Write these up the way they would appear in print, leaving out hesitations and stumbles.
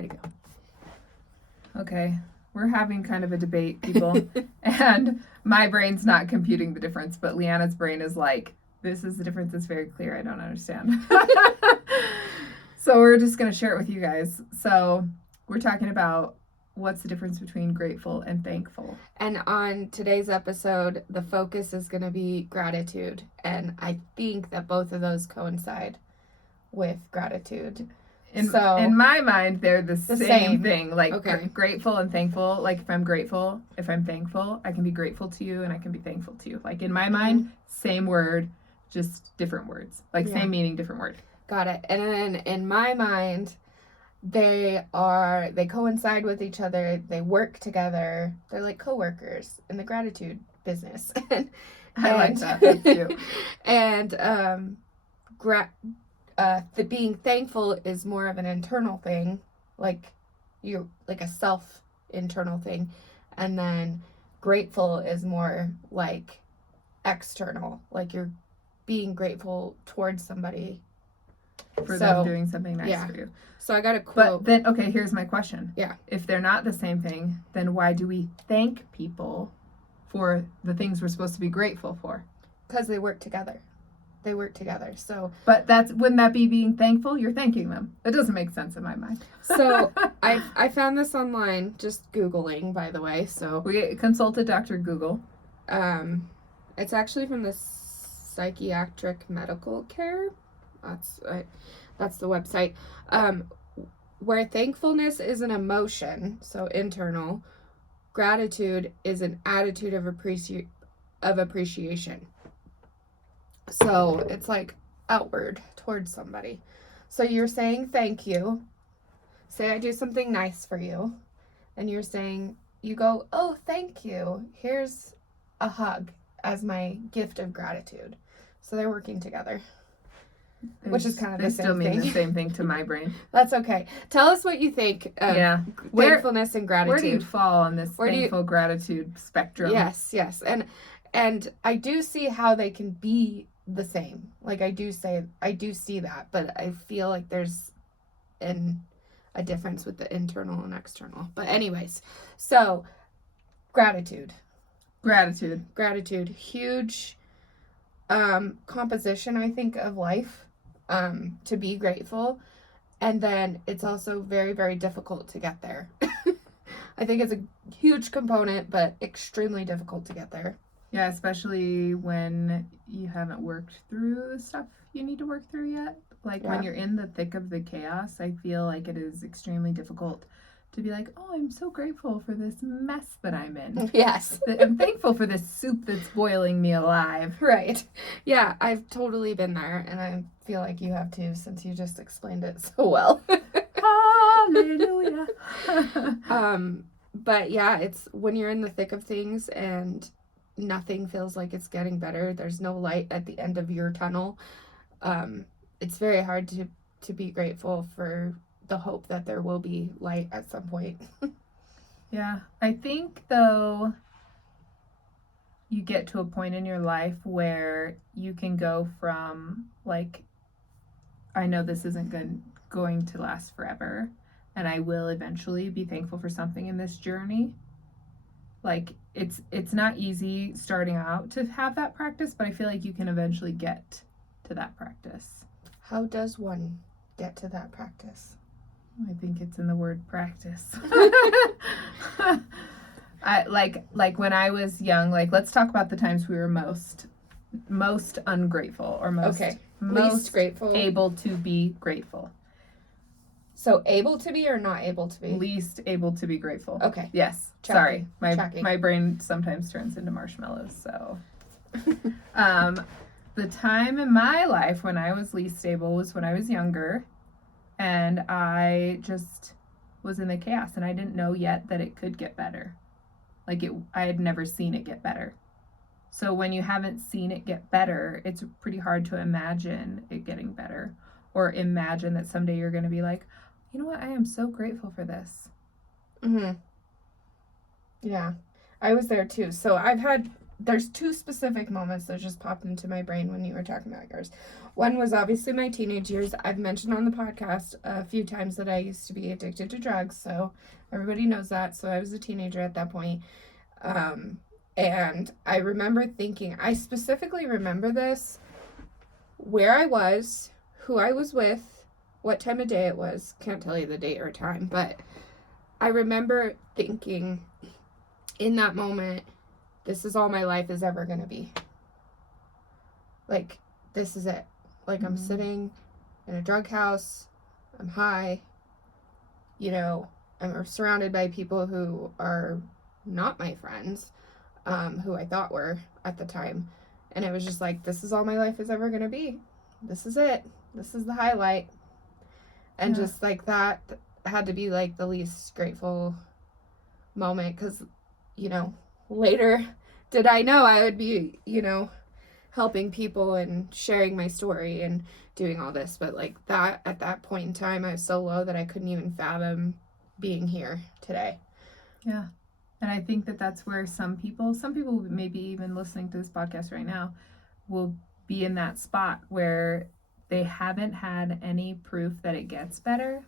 Ready to go. Okay. We're having kind of a debate, people. And my brain's not computing the difference, but Leanna's brain is like, this is the difference. It's very clear. I don't understand. So we're just going to share it with you guys. So we're talking about what's the difference between grateful and thankful. And on today's episode, the focus is going to be gratitude. And I think that both of those coincide with gratitude. In my mind, they're the same thing. Like grateful and thankful. Like if I'm grateful, if I'm thankful, I can be grateful to you and I can be thankful to you. Like in my mind, same word, just different words. Like same meaning, different word. Got it. And then in my mind, they coincide with each other. They work together. They're like coworkers in the gratitude business. I like that. That's cute. And the being thankful is more of an internal thing, like you're like a self internal thing, and then grateful is more like external, like you're being grateful towards somebody for them doing something nice for you. So I got a quote. But then, okay, here's my question. Yeah. If they're not the same thing, then why do we thank people for the things we're supposed to be grateful for? Because they work together. They work together. So, but wouldn't that be being thankful? You're thanking them. It doesn't make sense in my mind. So I found this online, just Googling, by the way. So we consulted Dr. Google. It's actually from the Psychiatric Medical Care. That's the website. Where thankfulness is an emotion, so internal, gratitude is an attitude of appreciation. So it's like outward towards somebody. So you're saying thank you. Say I do something nice for you. And you're saying, you go, oh, thank you. Here's a hug as my gift of gratitude. So they're working together. Which is kind of the same thing. They still mean the same thing to my brain. That's okay. Tell us what you think of thankfulness and gratitude. Where do you fall on this thankful gratitude spectrum? Yes. And I do see how they can be the same. Like I do see that, but I feel like there's a difference with the internal and external. But anyways, so gratitude, huge composition, I think, of life, to be grateful. And then it's also very, very difficult to get there. I think it's a huge component, but extremely difficult to get there. Yeah, especially when you haven't worked through the stuff you need to work through yet. Like when you're in the thick of the chaos, I feel like it is extremely difficult to be like, oh, I'm so grateful for this mess that I'm in. Yes. I'm thankful for this soup that's boiling me alive. Right. Yeah, I've totally been there, and I feel like you have too, since you just explained it so well. Hallelujah. But yeah, it's when you're in the thick of things and nothing feels like it's getting better. There's no light at the end of your tunnel. It's very hard to be grateful for the hope that there will be light at some point. Yeah. I think, though, you get to a point in your life where you can go from, like, I know this isn't going to last forever, and I will eventually be thankful for something in this journey. Like, it's not easy starting out to have that practice, but I feel like you can eventually get to that practice. How does one get to that practice? I think it's in the word practice. I like when I was young, like let's talk about the times we were most ungrateful or most least grateful, able to be grateful. So able to be or not able to be? Least able to be grateful. Okay. Yes. Sorry. My brain sometimes turns into marshmallows, so the time in my life when I was least able was when I was younger. And I just was in the chaos, and I didn't know yet that it could get better. I had never seen it get better. So when you haven't seen it get better, it's pretty hard to imagine it getting better, or imagine that someday you're going to be like, you know what, I am so grateful for this. Mm-hmm. Yeah, I was there too. So I've had there's two specific moments that just popped into my brain when you were talking about yours. One was obviously my teenage years. I've mentioned on the podcast a few times that I used to be addicted to drugs, so everybody knows that. So I was a teenager at that point. And I remember thinking, I specifically remember this, where I was, who I was with, what time of day it was. Can't tell you the date or time, but I remember thinking in that moment, this is all my life is ever going to be. Like, this is it. Like, I'm sitting in a drug house. I'm high. You know, I'm surrounded by people who are not my friends, who I thought were at the time. And it was just like, this is all my life is ever going to be. This is it. This is the highlight. And just like that had to be like the least grateful moment, because, you know, later did I know I would be, you know, helping people and sharing my story and doing all this. But like that, at that point in time, I was so low that I couldn't even fathom being here today. Yeah. And I think that that's where some people maybe even listening to this podcast right now will be in that spot where they haven't had any proof that it gets better.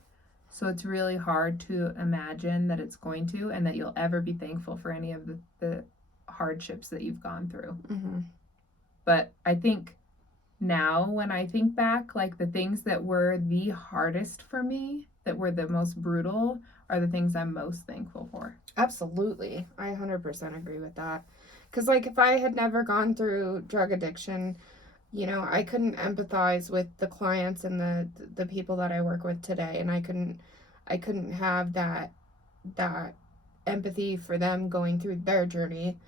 So it's really hard to imagine that it's going to, and that you'll ever be thankful for any of the hardships that you've gone through. Mm-hmm. But I think now when I think back, like the things that were the hardest for me, that were the most brutal, are the things I'm most thankful for. Absolutely. I 100% agree with that. Because like if I had never gone through drug addiction, you know, I couldn't empathize with the clients and the people that I work with today, and I couldn't have that empathy for them going through their journey.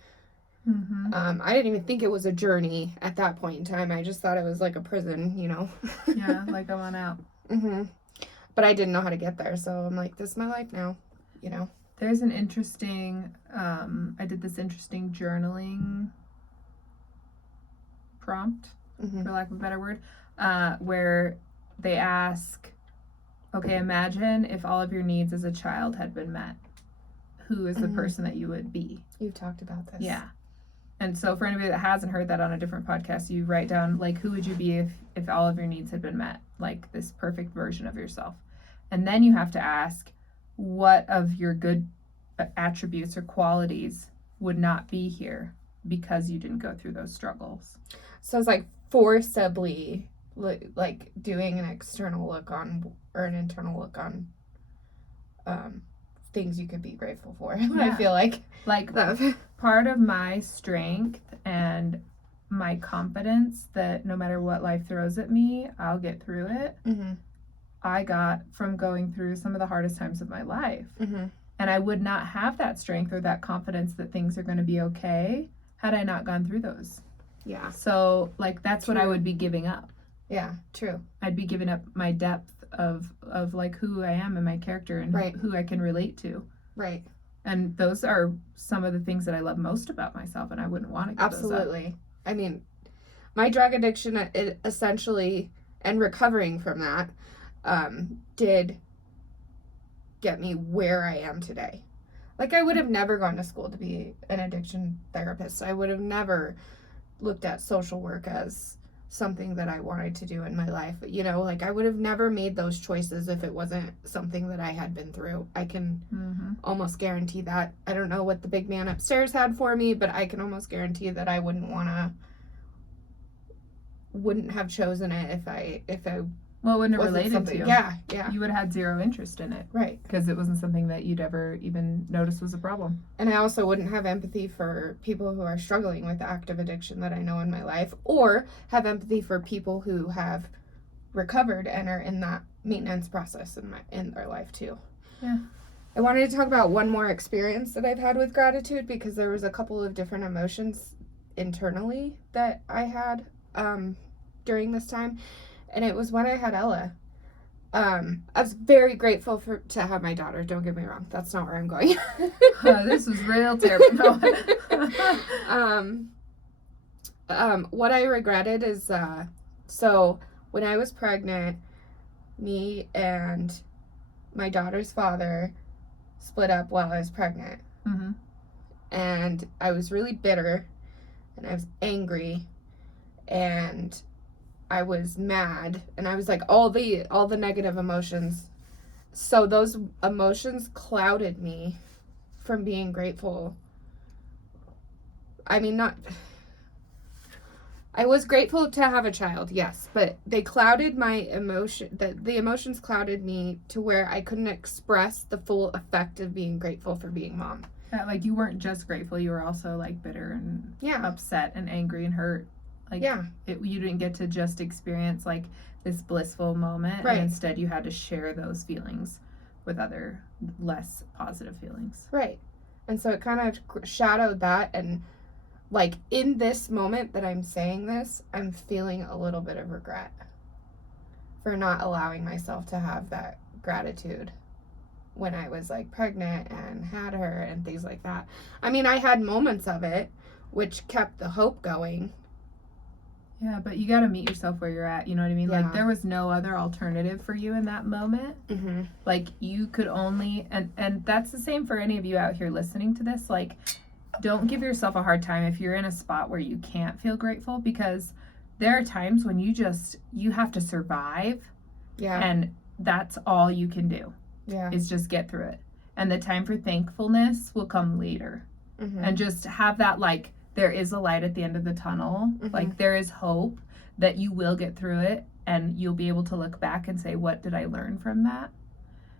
Mm-hmm. I didn't even think it was a journey at that point in time. I just thought it was like a prison, you know. Yeah, like go on out. Mm-hmm. But I didn't know how to get there, so I'm like, this is my life now, you know. There's an interesting, I did this interesting journaling prompt, for lack of a better word, where they ask, okay, imagine if all of your needs as a child had been met. Who is the person that you would be? You've talked about this. Yeah. And so for anybody that hasn't heard that on a different podcast, you write down, like, who would you be if all of your needs had been met? Like this perfect version of yourself. And then you have to ask, what of your good attributes or qualities would not be here because you didn't go through those struggles? So it's like forcibly like doing an external look on, or an internal look on, things you could be grateful for. Yeah. I feel like part of my strength and my confidence that no matter what life throws at me, I'll get through it. Mm-hmm. I got from going through some of the hardest times of my life. Mm-hmm. And I would not have that strength or that confidence that things are going to be okay had I not gone through those. Yeah. So like that's true. What I would be giving up. Yeah, true. I'd be giving up my depth of like who I am and my character and who I can relate to. Right. And those are some of the things that I love most about myself, and I wouldn't want to give Absolutely. those up. I mean, my drug addiction, it essentially, and recovering from that, did get me where I am today. Like, I would have never gone to school to be an addiction therapist. I would have never looked at social work as something that I wanted to do in my life. You know, like I would have never made those choices if it wasn't something that I had been through. I can almost guarantee that. I don't know what the big man upstairs had for me, but I can almost guarantee that I wouldn't have chosen it if I well, it wouldn't have related to you. Yeah. You would have had zero interest in it. Right. Because it wasn't something that you'd ever even notice was a problem. And I also wouldn't have empathy for people who are struggling with active addiction that I know in my life, or have empathy for people who have recovered and are in that maintenance process in their life too. Yeah. I wanted to talk about one more experience that I've had with gratitude, because there was a couple of different emotions internally that I had during this time. And it was when I had Ella. I was very grateful to have my daughter. Don't get me wrong. That's not where I'm going. This was real terrible. What I regretted is, so when I was pregnant, me and my daughter's father split up while I was pregnant. Mm-hmm. And I was really bitter and I was angry, and I was mad, and I was like all the negative emotions. So those emotions clouded me from being grateful. I mean, not. I was grateful to have a child, yes, but they clouded my emotion. The emotions clouded me to where I couldn't express the full effect of being grateful for being mom. Like you weren't just grateful, you were also like bitter and upset and angry and hurt. Like you didn't get to just experience like this blissful moment, right. And instead you had to share those feelings with other less positive feelings. Right. And so it kind of shadowed that, and like in this moment that I'm saying this, I'm feeling a little bit of regret for not allowing myself to have that gratitude when I was like pregnant and had her and things like that. I mean, I had moments of it which kept the hope going. Yeah, but you got to meet yourself where you're at, you know what I mean? Yeah. Like there was no other alternative for you in that moment. Mm-hmm. Like you could only, and that's the same for any of you out here listening to this, like don't give yourself a hard time if you're in a spot where you can't feel grateful, because there are times when you have to survive. Yeah. And that's all you can do. Yeah. Is just get through it. And the time for thankfulness will come later. Mm-hmm. And just have that, like, there is a light at the end of the tunnel. Mm-hmm. Like there is hope that you will get through it, and you'll be able to look back and say, what did I learn from that?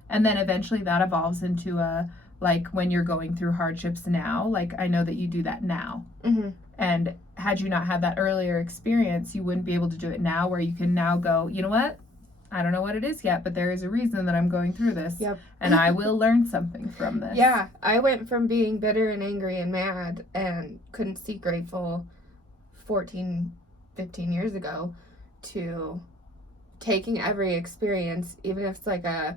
And then eventually that evolves into a, like when you're going through hardships now, like I know that you do that now. Mm-hmm. And had you not had that earlier experience, you wouldn't be able to do it now, where you can now go, you know what? I don't know what it is yet, but there is a reason that I'm going through this. Yep. And I will learn something from this. Yeah. I went from being bitter and angry and mad and couldn't see grateful 14, 15 years ago to taking every experience, even if it's like a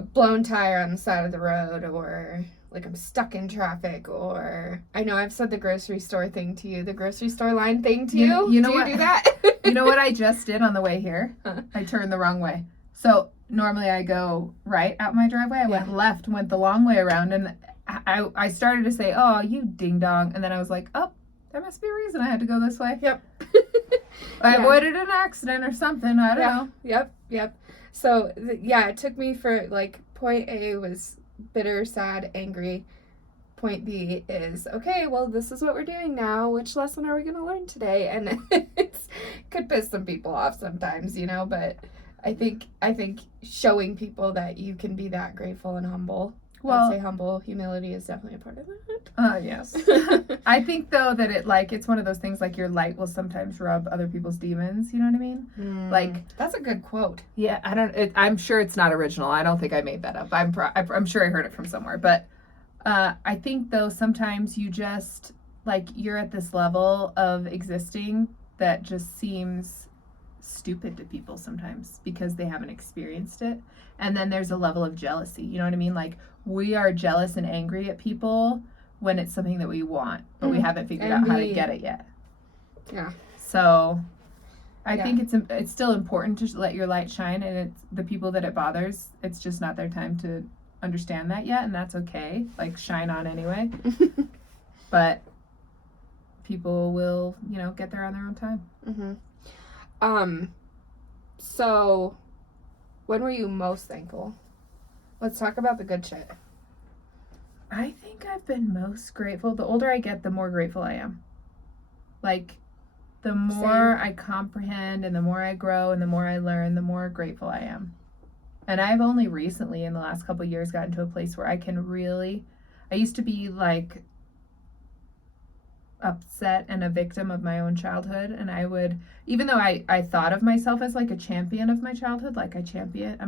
blown tire on the side of the road, or like I'm stuck in traffic, or I know I've said the grocery store thing to you, the grocery store line thing to you. You know do what? you do that? You know what I just did on the way here? Huh. I turned the wrong way. So normally I go right out my driveway. I went left, went the long way around, and I started to say, oh, you ding dong. And then I was like, oh, there must be a reason I had to go this way. Yep. I avoided an accident or something. I don't know. Yep. So, it took me for, like, point A was bitter, sad, angry. Point B is, okay, well, this is what we're doing now. Which lesson are we going to learn today? And it could piss some people off sometimes, you know, but I think showing people that you can be that grateful and humble. Well, I'd say humble. Humility is definitely a part of it. Yes. I think, though, that it's one of those things, like your light will sometimes rub other people's demons. You know what I mean? Like, that's a good quote. Yeah, I'm sure it's not original. I don't think I made that up. I'm sure I heard it from somewhere. But I think, though, sometimes you just, like, you're at this level of existing that just seems stupid to people sometimes because they haven't experienced it. And then there's a level of jealousy. You know what I mean? Like, we are jealous and angry at people when it's something that we want, but we haven't figured out how to get it yet. Yeah. So I think it's still important to let your light shine, and it's the people that it bothers, it's just not their time to understand that yet, and that's okay. Like, shine on anyway. But people will, get there on their own time. Mm-hmm. So when were you most thankful? Let's talk about the good shit. I think I've been most grateful. The older I get, the more grateful I am. Like, the more I comprehend and the more I grow and the more I learn, the more grateful I am. And I've only recently, in the last couple of years, gotten to a place where I can really... I used to be, like, upset and a victim of my own childhood, and I would... Even though I thought of myself as, like, a champion of my childhood, like, I'm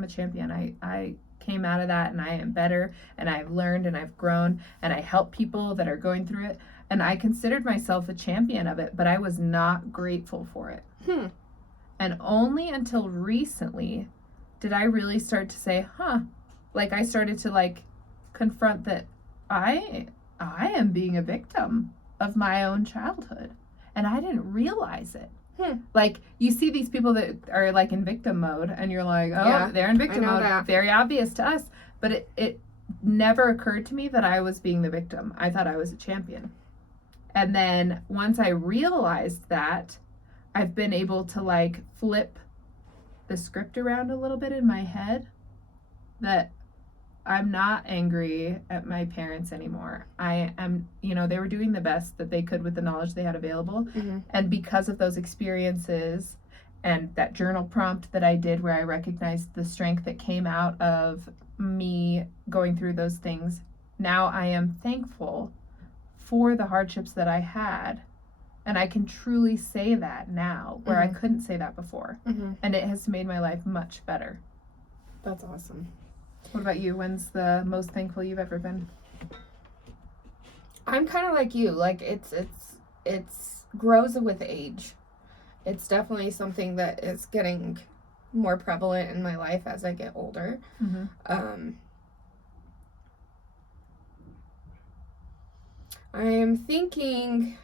a champion. I came out of that, and I am better, and I've learned, and I've grown, and I help people that are going through it, and I considered myself a champion of it, but I was not grateful for it. And only until recently did I really start to say, like, I started to, like, confront that I am being a victim of my own childhood, and I didn't realize it. Like, you see these people that are, like, in victim mode, and you're like, they're in victim mode. That. Very obvious to us. But it never occurred to me that I was being the victim. I thought I was a champion. And then once I realized that, I've been able to like flip the script around a little bit in my head, that I'm not angry at my parents anymore. I am, they were doing the best that they could with the knowledge they had available. Mm-hmm. And because of those experiences and that journal prompt that I did where I recognized the strength that came out of me going through those things, now I am thankful for the hardships that I had. And I can truly say that now, where I couldn't say that before. Mm-hmm. And it has made my life much better. That's awesome. What about you? When's the most thankful you've ever been? I'm kind of like you. Like it's grows with age. It's definitely something that is getting more prevalent in my life as I get older. Mm-hmm. I am thinking,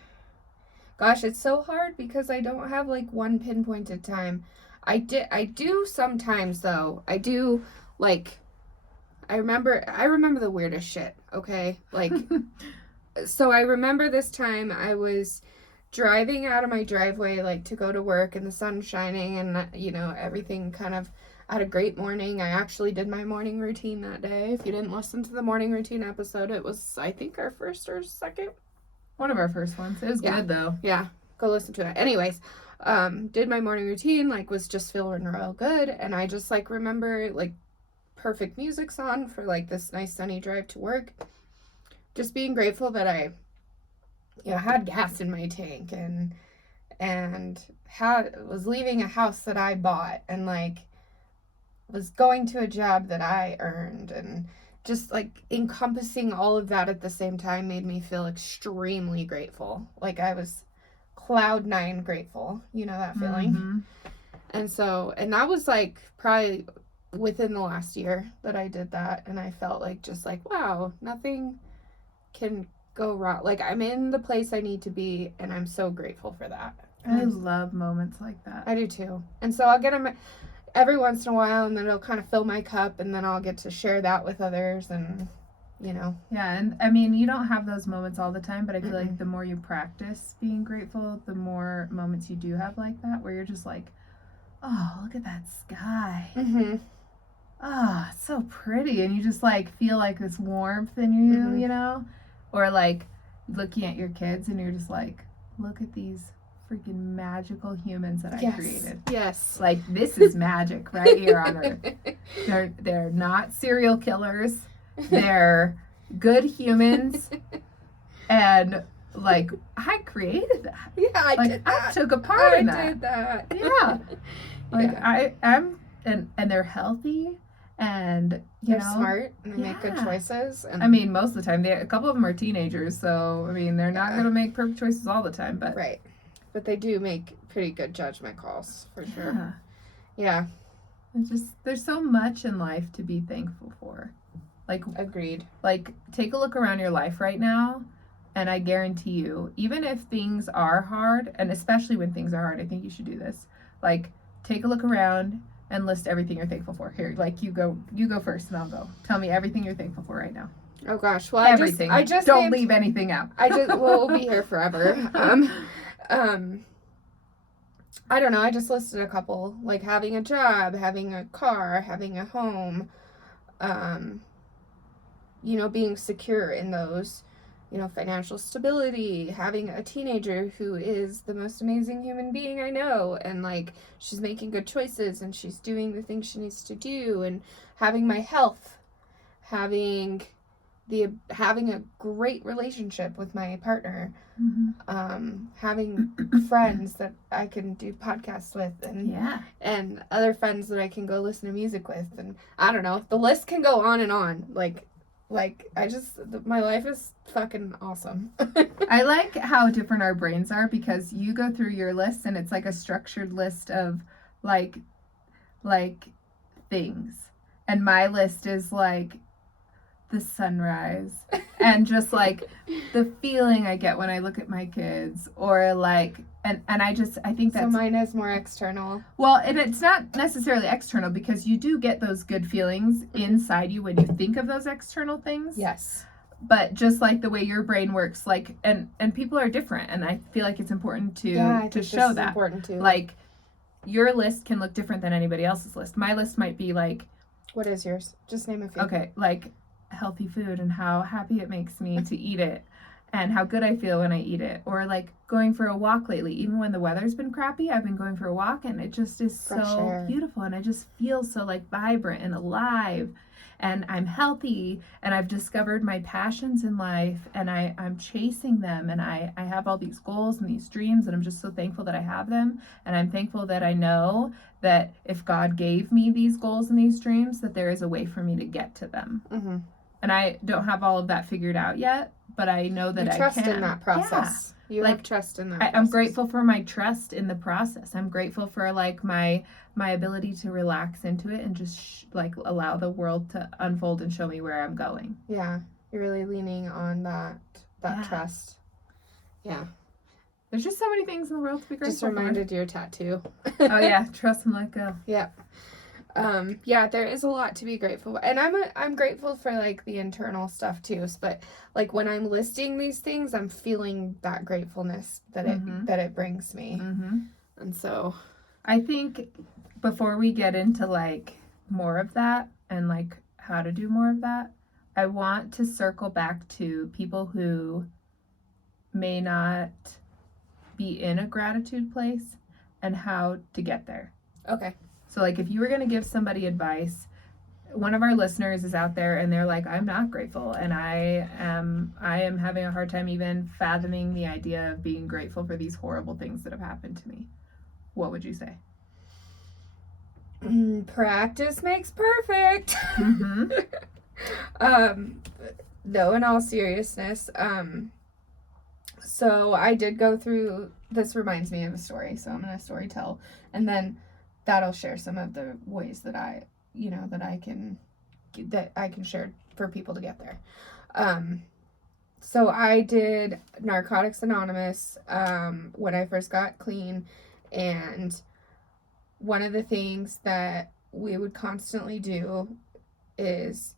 gosh, it's so hard because I don't have like one pinpointed time. I do sometimes though. I do like. I remember the weirdest shit, okay? Like, so I remember this time I was driving out of my driveway, like, to go to work, and the sun's shining, and, everything kind of had a great morning. I actually did my morning routine that day. If you didn't listen to the morning routine episode, it was, I think, our first or second. One of our first ones. It was good, though. Yeah, go listen to it. Anyways, did my morning routine, like, was just feeling real good, and I just, like, remember, like, perfect music's on for like this nice sunny drive to work, just being grateful that I had gas in my tank and was leaving a house that I bought and like was going to a job that I earned, and just like encompassing all of that at the same time made me feel extremely grateful. Like I was cloud nine grateful, that feeling. Mm-hmm. And that was like probably within the last year that I did that, and I felt like just like, wow, nothing can go wrong. Like I'm in the place I need to be, and I'm so grateful for that. I love moments like that. I do too. And so I'll get them every once in a while, and then it'll kind of fill my cup, and then I'll get to share that with others, and Yeah, and I mean, you don't have those moments all the time, but I feel like the more you practice being grateful, the more moments you do have like that, where you're just like, oh, look at that sky. Mm-hmm. Oh, it's so pretty. And you just like feel like this warmth in you, or like looking at your kids and you're just like, look at these freaking magical humans that I created. Yes. Like this is magic right here on Earth. They're not serial killers. They're good humans. And like I created that. Yeah, I did that. I took a part in that. I did that. Yeah. Like I'm and they're healthy. And they're smart and they make good choices. And I mean, most of the time, a couple of them are teenagers, so I mean, they're not going to make perfect choices all the time, but right. But they do make pretty good judgment calls for sure. Yeah. It's just there's so much in life to be thankful for. Like agreed. Like take a look around your life right now, and I guarantee you, even if things are hard, and especially when things are hard, I think you should do this. Like take a look around and list everything you're thankful for. Here, like you go first and I'll go. Tell me everything you're thankful for right now. Oh gosh. Well, everything. I just don't leave anything out. We'll be here forever. I don't know. I just listed a couple, like having a job, having a car, having a home, being secure in those, financial stability, having a teenager who is the most amazing human being I know, and like she's making good choices and she's doing the things she needs to do, and having my health, having a great relationship with my partner, having friends that I can do podcasts with, and other friends that I can go listen to music with, and I don't know, the list can go on and on. My life is fucking awesome. I like how different our brains are, because you go through your list and it's like a structured list of like things, and my list is like the sunrise and just like the feeling I get when I look at my kids, or like and I think that's, so mine is more external. Well, and it's not necessarily external, because you do get those good feelings inside you when you think of those external things. Yes. but just like the way your brain works, like, and people are different, and I feel like it's important to I think show this is that important too. like your list can look different than anybody else's list. My list might be like, what is yours? Just name a few. okay, like healthy food and how happy it makes me to eat it and how good I feel when I eat it, or like going for a walk lately. Even when the weather's been crappy, I've been going for a walk and it just is Fresh so air. beautiful, and I just feel so like vibrant and alive, and I'm healthy, and I've discovered my passions in life, and I'm chasing them, and I have all these goals and these dreams, and I'm just so thankful that I have them, and I'm thankful that I know that if God gave me these goals and these dreams, that there is a way for me to get to them. Mm-hmm. And I don't have all of that figured out yet, but I know that You I trust can. in that process. You Like, have trust in that I'm process. grateful for my trust in the process. I'm grateful for like my ability to relax into it and just like allow the world to unfold and show me where I'm going. Yeah, you're really leaning on that Yeah. trust. Yeah. There's just so many things in the world to be grateful Just reminded your tattoo. for. Oh yeah, trust and let go. Yeah, there is a lot to be grateful for. And I'm grateful for like the internal stuff too. But like when I'm listing these things, I'm feeling that gratefulness that it brings me. Mm-hmm. And so I think before we get into like more of that and like how to do more of that, I want to circle back to people who may not be in a gratitude place and how to get there. okay. So like if you were going to give somebody advice, one of our listeners is out there and they're like, I'm not grateful, and I am having a hard time even fathoming the idea of being grateful for these horrible things that have happened to me. What would you say? Practice makes perfect. Mm-hmm. No, in all seriousness, so I did go through, this reminds me of a story, so I'm going to story tell, and then that'll share some of the ways that I can share for people to get there. So I did Narcotics Anonymous when I first got clean, and one of the things that we would constantly do is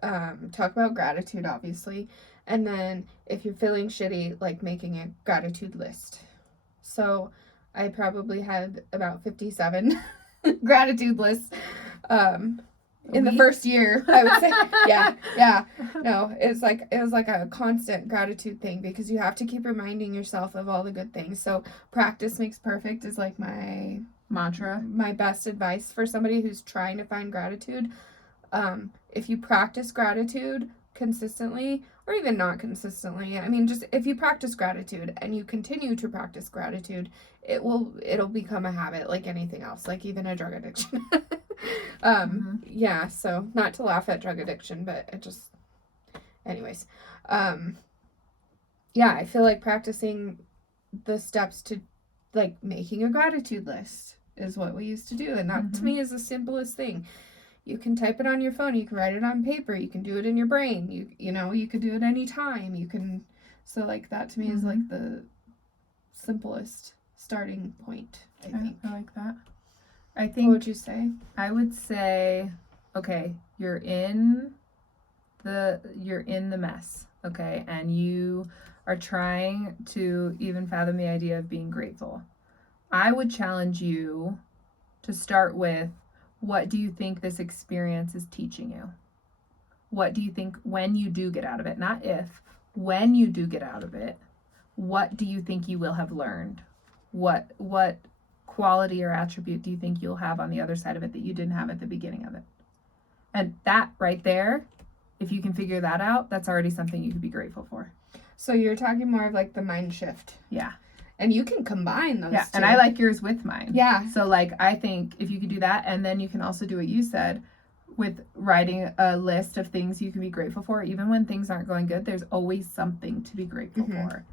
talk about gratitude, obviously, and then if you're feeling shitty, like making a gratitude list. So I probably had about 57 gratitude lists in the first year, I would say. Yeah. No, it was like a constant gratitude thing, because you have to keep reminding yourself of all the good things. So practice makes perfect is like my mantra, my best advice for somebody who's trying to find gratitude. If you practice gratitude consistently, or even not consistently, I mean, just if you practice gratitude and you continue to practice gratitude, it'll become a habit, like anything else, like even a drug addiction. Yeah, so not to laugh at drug addiction, but it just, anyways, yeah, I feel like practicing the steps to like making a gratitude list is what we used to do, and that to me is the simplest thing. You can type it on your phone, you can write it on paper, you can do it in your brain, you can do it anytime, so like that to me is like the simplest starting point, I think. I like that. I What think would you say? I would say, okay, you're in the mess, okay, and you are trying to even fathom the idea of being grateful. I would challenge you to start with, what do you think this experience is teaching you? What do you think when you do get out of it? Not if, when you do get out of it, what do you think you will have learned? What quality or attribute do you think you'll have on the other side of it that you didn't have at the beginning of it? And that right there, if you can figure that out, that's already something you could be grateful for. So you're talking more of like the mind shift. Yeah. And you can combine those two. And I like yours with mine. Yeah. So like, I think if you could do that, and then you can also do what you said with writing a list of things you can be grateful for. Even when things aren't going good, there's always something to be grateful for.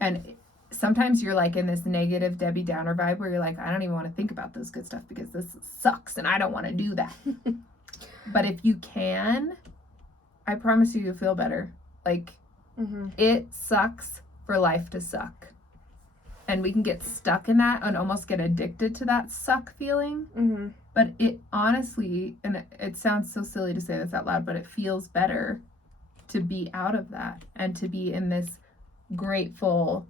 And sometimes you're like in this negative Debbie Downer vibe where you're like, I don't even want to think about this good stuff because this sucks and I don't want to do that. But if you can, I promise you'll feel better. Like, it sucks for life to suck. And we can get stuck in that and almost get addicted to that suck feeling. But it honestly, and it sounds so silly to say this out loud, but it feels better to be out of that and to be in this grateful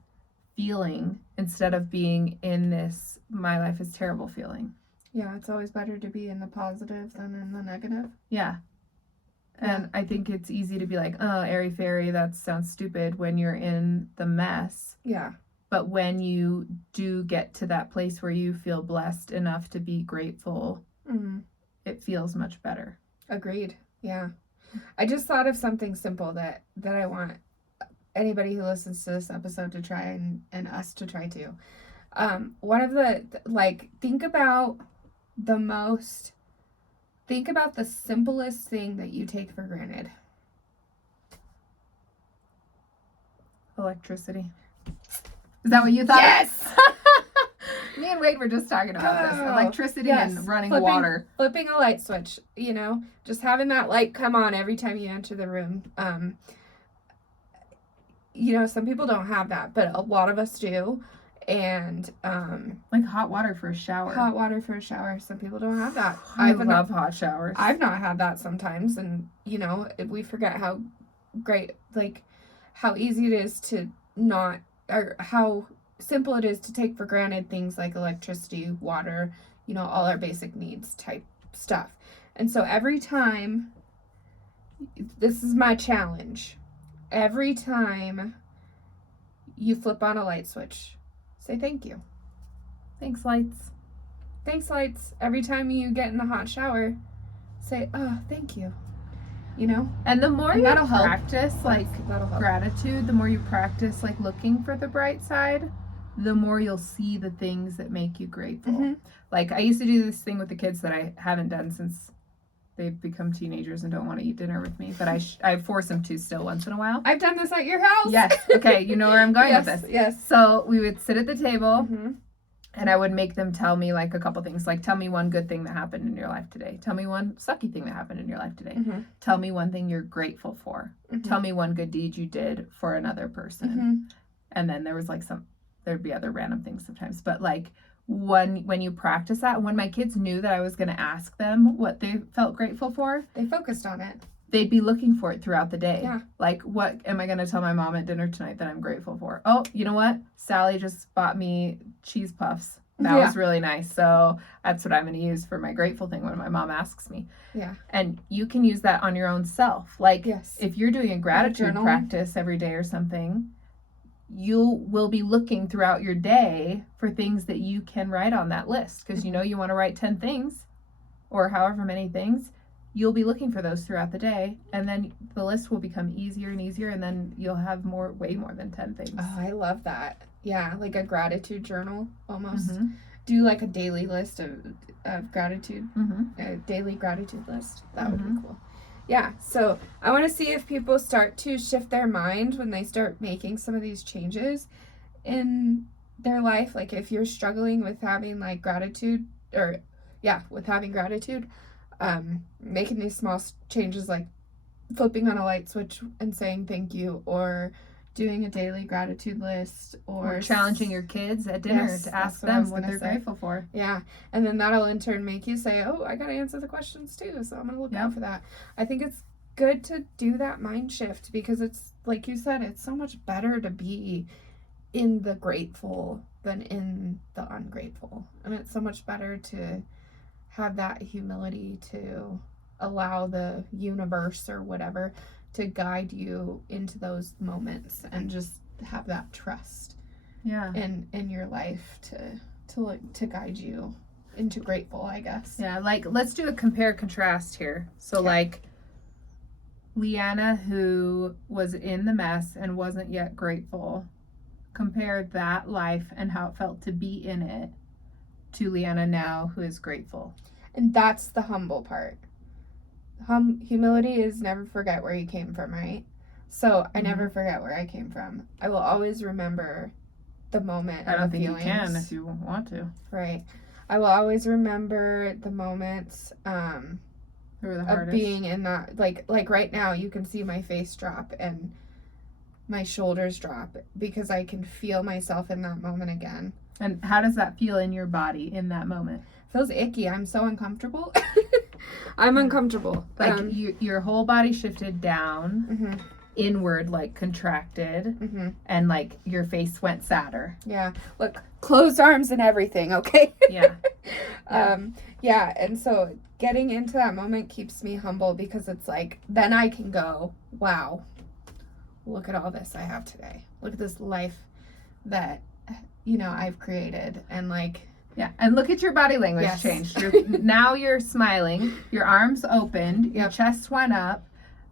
feeling instead of being in this my life is terrible feeling. Yeah, it's always better to be in the positive than in the negative. Yeah. And I think it's easy to be like, oh, airy fairy, that sounds stupid when you're in the mess. Yeah. But when you do get to that place where you feel blessed enough to be grateful, it feels much better. Agreed. Yeah. I just thought of something simple that I want anybody who listens to this episode to try and us to try too. One of the, like, think about the simplest thing that you take for granted. Electricity. Is that what you thought? Yes! Me and Wade were just talking about this. Oh, Electricity yes. and running water. Flipping a light switch, just having that light come on every time you enter the room. Some people don't have that, but a lot of us do. And like hot water for a shower. Hot water for a shower. Some people don't have that. I love hot showers. I've not had that sometimes, and we forget how great, like, how easy it is to not, or how simple it is to take for granted things like electricity, water, all our basic needs type stuff. And so every time, this is my challenge, every time you flip on a light switch, say thank you. Thanks, lights. Thanks, lights. Every time you get in the hot shower, say, oh, thank you. And the more you practice, like, that'll help. Gratitude, the more you practice, like, looking for the bright side, the more you'll see the things that make you grateful. Mm-hmm. Like, I used to do this thing with the kids that I haven't done since they've become teenagers and don't want to eat dinner with me, but I force them to still once in a while. I've done this at your house. Yes. Okay, you know where I'm going Yes, with this. Yes. So we would sit at the table, Mm-hmm. and I would make them tell me, like, a couple things. Like, tell me one good thing that happened in your life today. Tell me one sucky thing that happened in your life today. Mm-hmm. Tell me one thing you're grateful for. Mm-hmm. Tell me one good deed you did for another person. Mm-hmm. And then there was, like, there'd be other random things sometimes. But, like, when you practice that, when my kids knew that I was going to ask them what they felt grateful for, They focused on it. they'd be looking for it throughout the day. Yeah. Like, what am I going to tell my mom at dinner tonight that I'm grateful for? Oh, you know what? Sally just bought me cheese puffs. That was really nice. So that's what I'm going to use for my grateful thing when my mom asks me. Yeah. And you can use that on your own self. Like, Yes. if you're doing a gratitude journal. practice every day or something, you will be looking throughout your day for things that you can write on that list. Because you want to write 10 things or however many things. You'll be looking for those throughout the day, and then the list will become easier and easier, and then you'll have way more than 10 things. Oh, I love that. Yeah, like a gratitude journal almost. Mm-hmm. Do like a daily list of gratitude, Mm-hmm. a daily gratitude list. That would Mm-hmm. be cool. Yeah, so I want to see if people start to shift their mind when they start making some of these changes in their life. Like if you're struggling with having like gratitude, with having gratitude, making these small changes like flipping on a light switch and saying thank you, or doing a daily gratitude list, or challenging your kids at dinner Yes, to ask that's what I was them what gonna they're say. grateful for. Yeah, and then that'll in turn make you say, oh, I gotta answer the questions too, so I'm gonna look out for that. I think it's good to do that mind shift, because it's, like you said, it's so much better to be in the grateful than in the ungrateful. And it's so much better to have that humility to allow the universe or whatever to guide you into those moments, and just have that trust in your life to guide you into grateful, I guess. Yeah, like, let's do a compare contrast here. So, like, Leanna, who was in the mess and wasn't yet grateful, compare that life and how it felt to be in it to Leanna now, who is grateful. And that's the humble part. Humility is never forget where you came from, right? So I never forget where I came from. I will always remember the moment. I don't think feelings. you can if you want to. Right. I will always remember the moments Who were the of hardest? being in that, like right now you can see my face drop and my shoulders drop, because I can feel myself in that moment again. And how does that feel in your body in that moment? Feels icky. I'm so uncomfortable. I'm uncomfortable. Like your whole body shifted down, Mhm. inward, like contracted, Mhm. and like your face went sadder. Yeah. Look, closed arms and everything, okay? Yeah. Yeah, and so getting into that moment keeps me humble because it's like, then I can go, wow, look at all this I have today. Look at this life that, I've created. And like, Yeah, and look at your body language Yes. changed. Now you're smiling, your arms opened, your Yep. chest went up,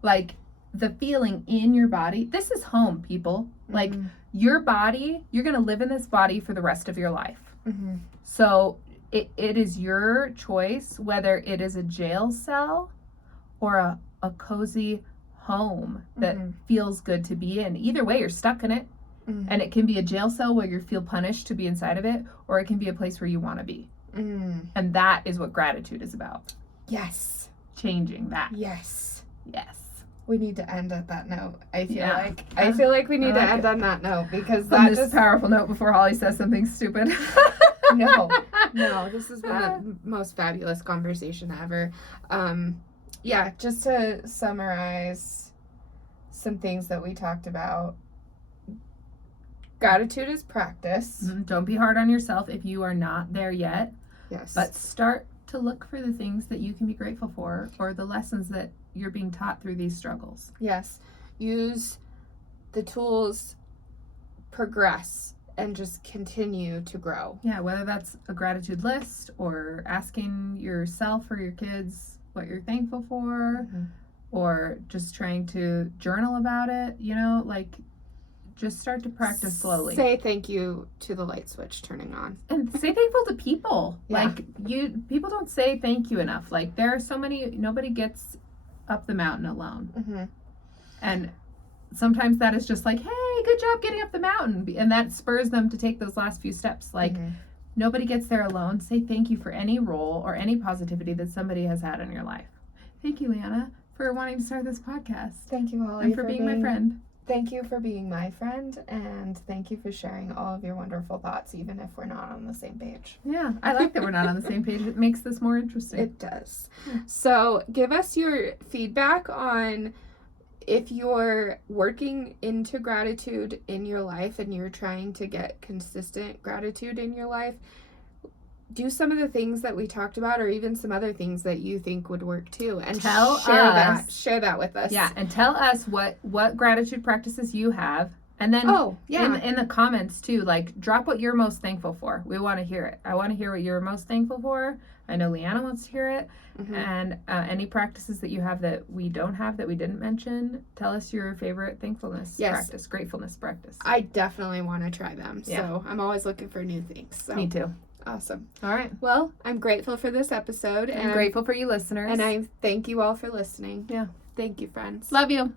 like the feeling in your body. This is home, people. Like your body, you're going to live in this body for the rest of your life. Mhm. So it is your choice whether it is a jail cell or a cozy home that Mhm. feels good to be in. Either way, you're stuck in it. Mhm. And it can be a jail cell where you feel punished to be inside of it, or it can be a place where you want to be. And that is what gratitude is about. Yes. Changing that. Yes. Yes. We need to end at that note. I feel Yeah. like we need I like to end it. on that note because On that this just powerful note before Holly says something stupid. no, this has been the most fabulous conversation ever. Yeah, just to summarize some things that we talked about. Gratitude is practice. Don't be hard on yourself if you are not there yet, Yes. but start to look for the things that you can be grateful for or the lessons that you're being taught through these struggles. Yes. Use the tools, progress, and just continue to grow. Yeah, whether that's a gratitude list or asking yourself or your kids what you're thankful for, or just trying to journal about it, like just start to practice slowly. Say thank you to the light switch turning on. And say thankful to people. Yeah. Like people don't say thank you enough. Like there are so many, nobody gets up the mountain alone. And sometimes that is just like, hey, good job getting up the mountain. And that spurs them to take those last few steps. Like nobody gets there alone. Say thank you for any role or any positivity that somebody has had in your life. Thank you, Leanna, for wanting to start this podcast. Thank you, Holly, And for being my friend. Thank you for being my friend, and thank you for sharing all of your wonderful thoughts, even if we're not on the same page. Yeah, I like that we're not on the same page. It makes this more interesting. It does. So give us your feedback on if you're working into gratitude in your life and you're trying to get consistent gratitude in your life. Do some of the things that we talked about, or even some other things that you think would work too, and share that with us. Yeah, and tell us what gratitude practices you have, and then in the comments too, like drop what you're most thankful for. We want to hear it. I want to hear what you're most thankful for. I know Leanna wants to hear it, and any practices that you have that we don't have that we didn't mention. Tell us your favorite thankfulness practice, gratefulness practice. I definitely want to try them. So I'm always looking for new things. So. Me too. Awesome. All right. Well, I'm grateful for this episode. I'm grateful for you listeners. And I thank you all for listening. Yeah. Thank you, friends. Love you.